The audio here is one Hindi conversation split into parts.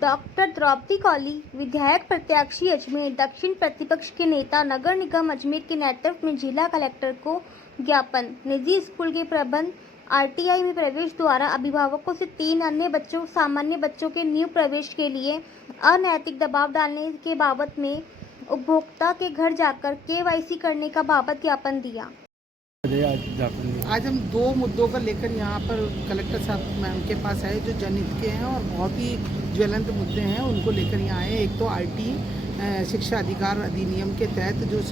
डॉक्टर द्रौपदी कौली, विधायक प्रत्याशी अजमेर दक्षिण प्रतिपक्ष के नेता नगर निगम अजमेर के नेतृत्व में जिला कलेक्टर को ज्ञापन। निजी स्कूल के प्रबंध आरटीआई में प्रवेश द्वारा अभिभावकों से 3 अन्य बच्चों सामान्य बच्चों के न्यू प्रवेश के लिए अनैतिक दबाव डालने के बाबत में उपभोक्ता के घर जाकर केवाईसी करने का बाबत ज्ञापन दिया। आज हम 2 मुद्दों को लेकर यहाँ पर कलेक्टर साहब मैम के पास आए जो जनहित के हैं और बहुत ही ज्वलंत मुद्दे हैं, उनको लेकर यहाँ आए। एक तो आरटी शिक्षा अधिकार अधिनियम के तहत जो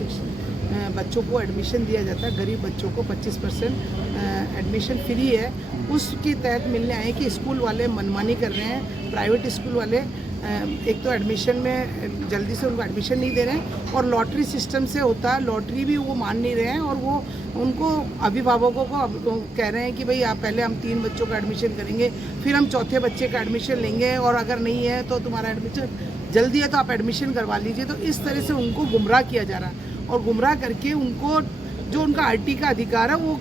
बच्चों को एडमिशन दिया जाता है, गरीब बच्चों को 25% एडमिशन फ्री है, उसके तहत मिलने आए कि स्कूल वाले मनमानी कर रहे हैं। प्राइवेट स्कूल वाले एक तो एडमिशन में जल्दी से उनको एडमिशन नहीं दे रहे हैं और लॉटरी सिस्टम से होता है, लॉटरी भी वो मान नहीं रहे हैं और वो उनको अभिभावकों को कह रहे हैं कि भाई आप पहले हम 3 बच्चों का एडमिशन करेंगे, फिर हम 4थे बच्चे का एडमिशन लेंगे और अगर नहीं है तो तुम्हारा एडमिशन जल्दी है तो आप एडमिशन करवा लीजिए। तो इस तरह से उनको गुमराह किया जा रहा है और गुमराह करके उनको जो उनका आरटी का अधिकार है वो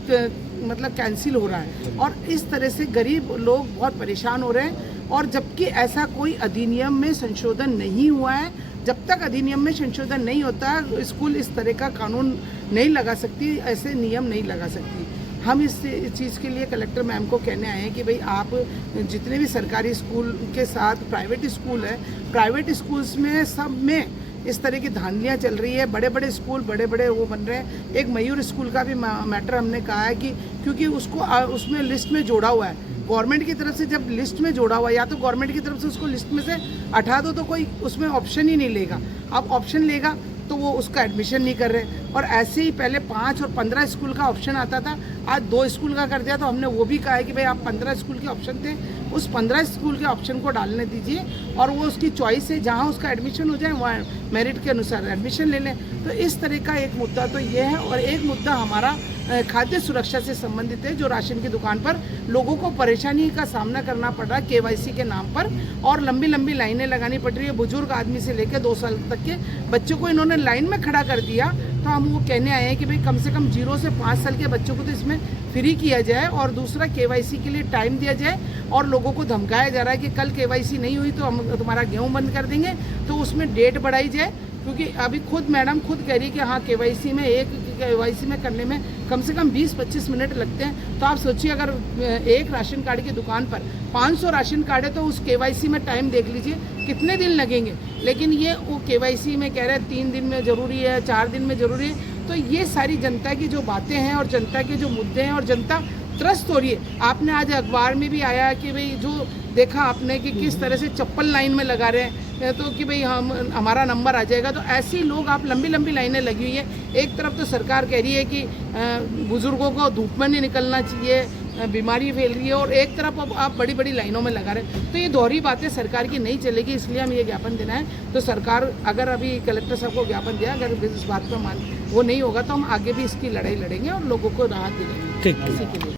मतलब कैंसिल हो रहा है और इस तरह से गरीब लोग बहुत परेशान हो रहे हैं। और जबकि ऐसा कोई अधिनियम में संशोधन नहीं हुआ है, जब तक अधिनियम में संशोधन नहीं होता स्कूल इस तरह का कानून नहीं लगा सकती, ऐसे नियम नहीं लगा सकती। हम इस चीज़ के लिए कलेक्टर मैम को कहने आए हैं कि भाई आप जितने भी सरकारी स्कूल के साथ प्राइवेट स्कूल है, प्राइवेट स्कूल्स में सब में इस तरह की धांधलियाँ चल रही है। बड़े बड़े स्कूल बड़े बड़े वो बन रहे हैं। एक मयूर स्कूल का भी मैटर हमने कहा है कि क्योंकि उसको उसमें लिस्ट में जोड़ा हुआ है, गवर्नमेंट की तरफ से जब लिस्ट में जोड़ा हुआ है या तो गवर्नमेंट की तरफ से उसको लिस्ट में से हटा दो तो कोई उसमें ऑप्शन ही नहीं लेगा। अब ऑप्शन लेगा तो वो उसका एडमिशन नहीं कर रहे। और ऐसे ही पहले 5 और 15 स्कूल का ऑप्शन आता था, आज 2 स्कूल का कर दिया। तो हमने वो भी कहा है कि भाई आप 15 स्कूल के ऑप्शन थे, उस 15 स्कूल के ऑप्शन को डालने दीजिए और वो उसकी चॉइस है, जहाँ उसका एडमिशन हो जाए वहाँ मेरिट के अनुसार एडमिशन ले लें। तो इस तरह का एक मुद्दा तो ये है। और एक मुद्दा हमारा खाद्य सुरक्षा से संबंधित है, जो राशन की दुकान पर लोगों को परेशानी का सामना करना पड़ रहा है केवाईसी के नाम पर और लंबी लंबी लाइनें लगानी पड़ रही है। बुजुर्ग आदमी से लेकर 2 साल तक के बच्चों को इन्होंने लाइन में खड़ा कर दिया। तो हम वो कहने आए हैं कि भाई कम से कम 0 से 5 साल के बच्चों को तो इसमें फ्री किया जाए और दूसरा केवाईसी के लिए टाइम दिया जाए। और लोगों को धमकाया जा रहा है कि कल केवाईसी नहीं हुई तो हम तुम्हारा गेहूँ बंद कर देंगे, तो उसमें डेट बढ़ाई जाए। क्योंकि अभी खुद मैडम खुद कह रही है कि हाँ केवाईसी में केवाईसी में करने में कम से कम 20-25 मिनट लगते हैं। तो आप सोचिए अगर एक राशन कार्ड की दुकान पर 500 राशन कार्ड है तो उस केवाईसी में टाइम देख लीजिए कितने दिन लगेंगे। लेकिन ये वो केवाईसी में कह रहे हैं 3 दिन में ज़रूरी है, 4 दिन में ज़रूरी है। तो ये सारी जनता की जो बातें हैं और जनता के जो मुद्दे हैं और जनता त्रस्त हो रही है। आपने आज अखबार में भी आया कि भाई जो देखा आपने कि किस तरह से चप्पल लाइन में लगा रहे हैं तो कि भाई हमारा नंबर आ जाएगा। तो ऐसे ही लोग आप लंबी लंबी लाइनें लगी हुई है। एक तरफ तो सरकार कह रही है कि बुजुर्गों को धूप में नहीं निकलना चाहिए, बीमारी फैल रही है, और एक तरफ अब आप बड़ी बड़ी लाइनों में लगा रहे हैं। तो ये दोहरी बातें सरकार की नहीं चलेगी, इसलिए हम ये ज्ञापन देना है। तो सरकार अगर अभी कलेक्टर साहब को ज्ञापन दिया, अगर इस बात पर वो नहीं होगा तो हम आगे भी इसकी लड़ाई लड़ेंगे और लोगों को राहत दिलाएंगे इसी के लिए।